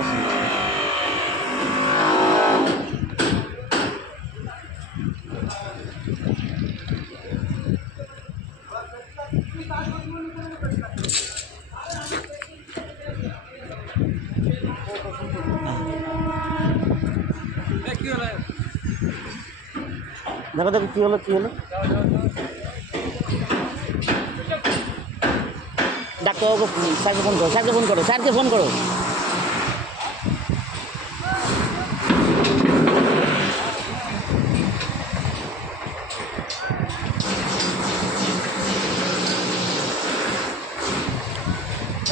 আসুন। দেখো দেখো কি হলো ডাক্তারবাবুকে স্যারকে ফোন করো স্যারকে ফোন করো।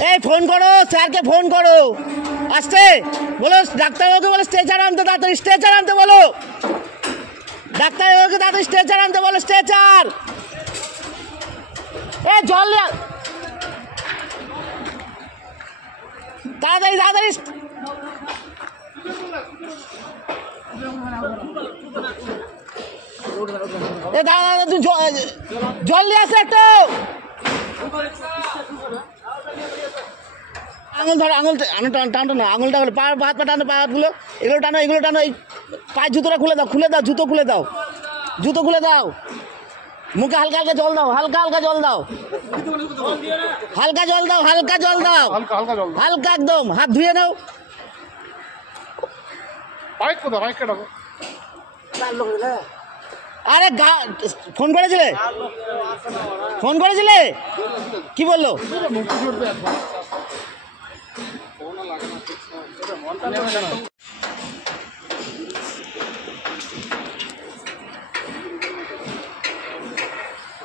এই ফোন করো স্যারকে ফোন করো আসতে বলো, ডাক্তারবাবুকে বলো স্ট্রেচার আনতে, তাড়াতাড়ি স্ট্রেচার আনতে বলো, ডাক্তারবাবুকে তাড়াতাড়ি স্ট্রেচার আনতে বলো, স্ট্রেচার। এ জল তাড়াতাড়ি তাড়াতাড়ি। এ দাদা তুই জল নিয়ে আসে একটু। আঙুল ধরো, টানো না, আঙুলটা হলো পা, হাত পা টানো, পা হাতগুলো এগুলো টানো, এই পায়ের জুতোটা খুলে দাও, জুতো খুলে দাও, মুখে হালকা হালকা জল দাও, হালকা জল দাও, হালকা একদম, হাত ধুয়ে নাও। আরে ফোন করেছিলে কি বললো?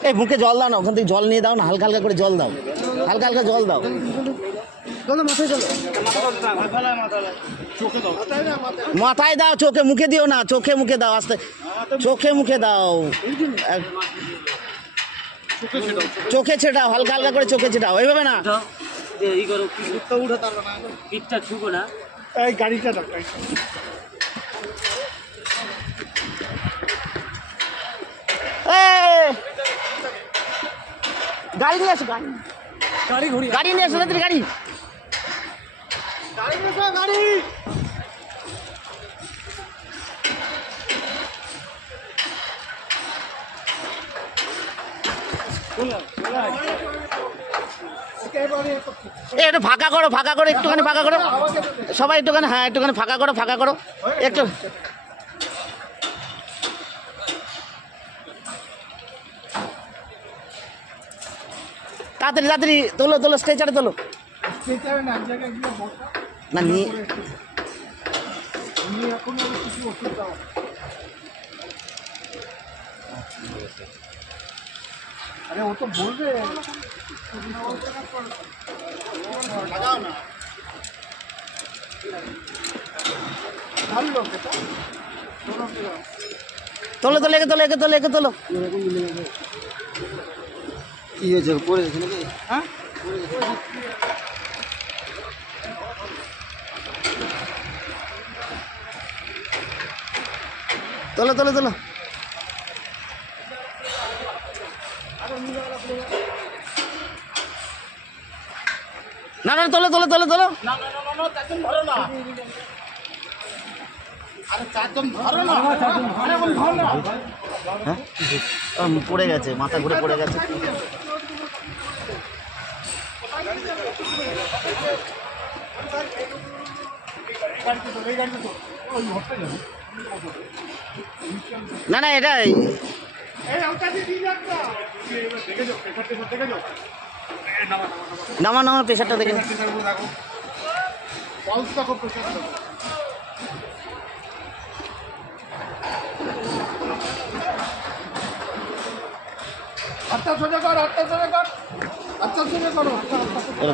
এই মুখে জল দাও না, ওখান থেকে জল নিয়ে দাও না, হালকা করে জল দাও, হালকা জল দাও, মাথায় দাও, চোখে মুখে দিও না, চোখে মুখে দাও, আস্তে মুখে দাও, চোখে ছেটাও, হালকা করে চোখে ছেটাও, এইভাবে না। গাড়ি নিয়ে আসো, গাড়ি নিয়ে আসো, গাড়ি একটু ফাঁকা করো, একটুখানি ফাঁকা করো সবাই, একটুখানি, হ্যাঁ একটুখানি ফাঁকা করো একটু। তাড়াতাড়ি তোলো, স্ট্রেচারে তোলো না, নিয়ে আরে ও তো বলবে তোলো। কি হয়েছে, পড়ে গেছে নাকি? হ্যাঁ তোলো। না তোলো। পড়ে গেছে, মাথা ঘুরে পড়ে গেছে। না এটা নামা প্রেশারটা দেখে। আচ্ছা সোজা কর,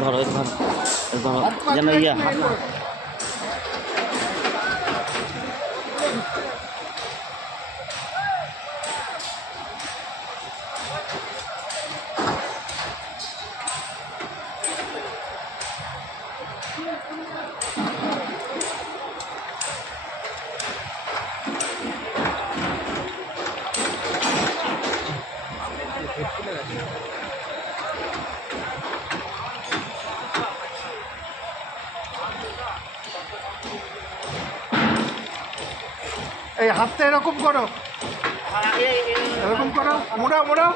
ধরো যেন ইয়ে এই হাতটা এরকম করো, এরকম করো, মোড়াও মোড়াও।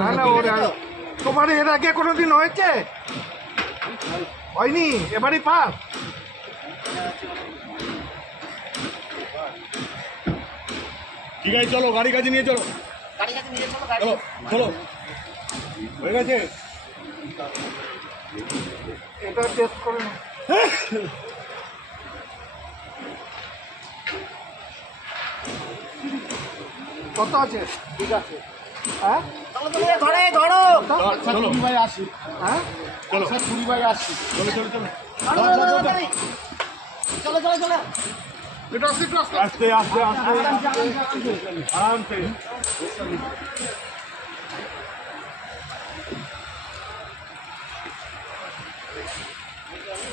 না না ওরা তোমার এর আগে কোনোদিন হয়েছে? হয়নি, এবারই পাস। ঠিক আছে চলো, গাড়ি কাছে নিয়ে চলো, চলো চলো, হয়ে গেছে। এটা টেস্ট করে নাও। কত আছে? ঠিক আছে। হ্যাঁ ধরো চলো ভাই আসি। হ্যাঁ চলো কুড়ি ভাই আসি। চলো চলো চলো, চলো চলো চলো এটা আসি, একটু আসতে। আস্তে আস্তে আস্তে আরামসে।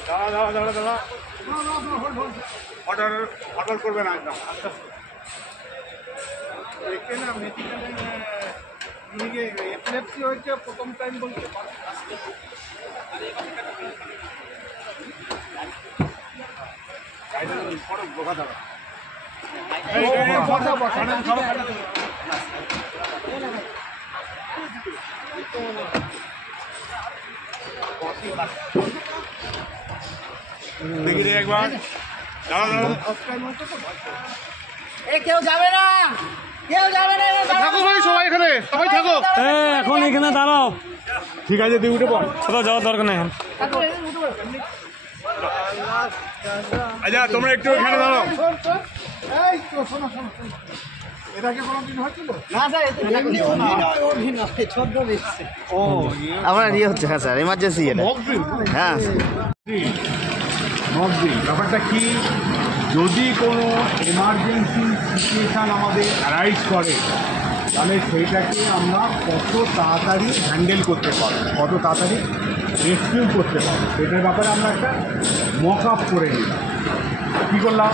দাঁড়া দাঁড়া দাঁড়া দাঁড়া, অর্ডার অর্ডার করবে না একদম আস্তে আস্তে। একে না মেডিকেলে ইয়ে এপিলেপসি হয়েছে প্রথম টাইম বলতে পারছি। দেখি রে একবার, দাঁড়া দাঁড়া। কেউ যাবে না, কেউ যাবে না, থাকো ভাই, সবাই এখানে, সবাই থাকো। এখন এখানে দাঁড়াও, ঠিক আছে, তুই উঠে পড়। কোথাও যাওয়ার দরকার নেই এখন। আচ্ছা তোমরা একটু এখানে দাঁড়াও। এই তো শোনো শোনো শোনো, এর আগে কোনোদিন হয়েছিল? না স্যার ও আমার ইয়ে হচ্ছে, হ্যাঁ স্যার এমার্জেন্সি এটা, হ্যাঁ ব্যাপারটা কি, যদি কোনো এমার্জেন্সি সিচুয়েশান আমাদের অ্যারাইজ করে তাহলে সেইটাকে আমরা কত তাড়াতাড়ি হ্যান্ডেল করতে পারবো, কত তাড়াতাড়ি রেস্কিউ করতে পারবো, সেটার ব্যাপারে আমরা একটা মক আপ করে নিলাম। কী করলাম,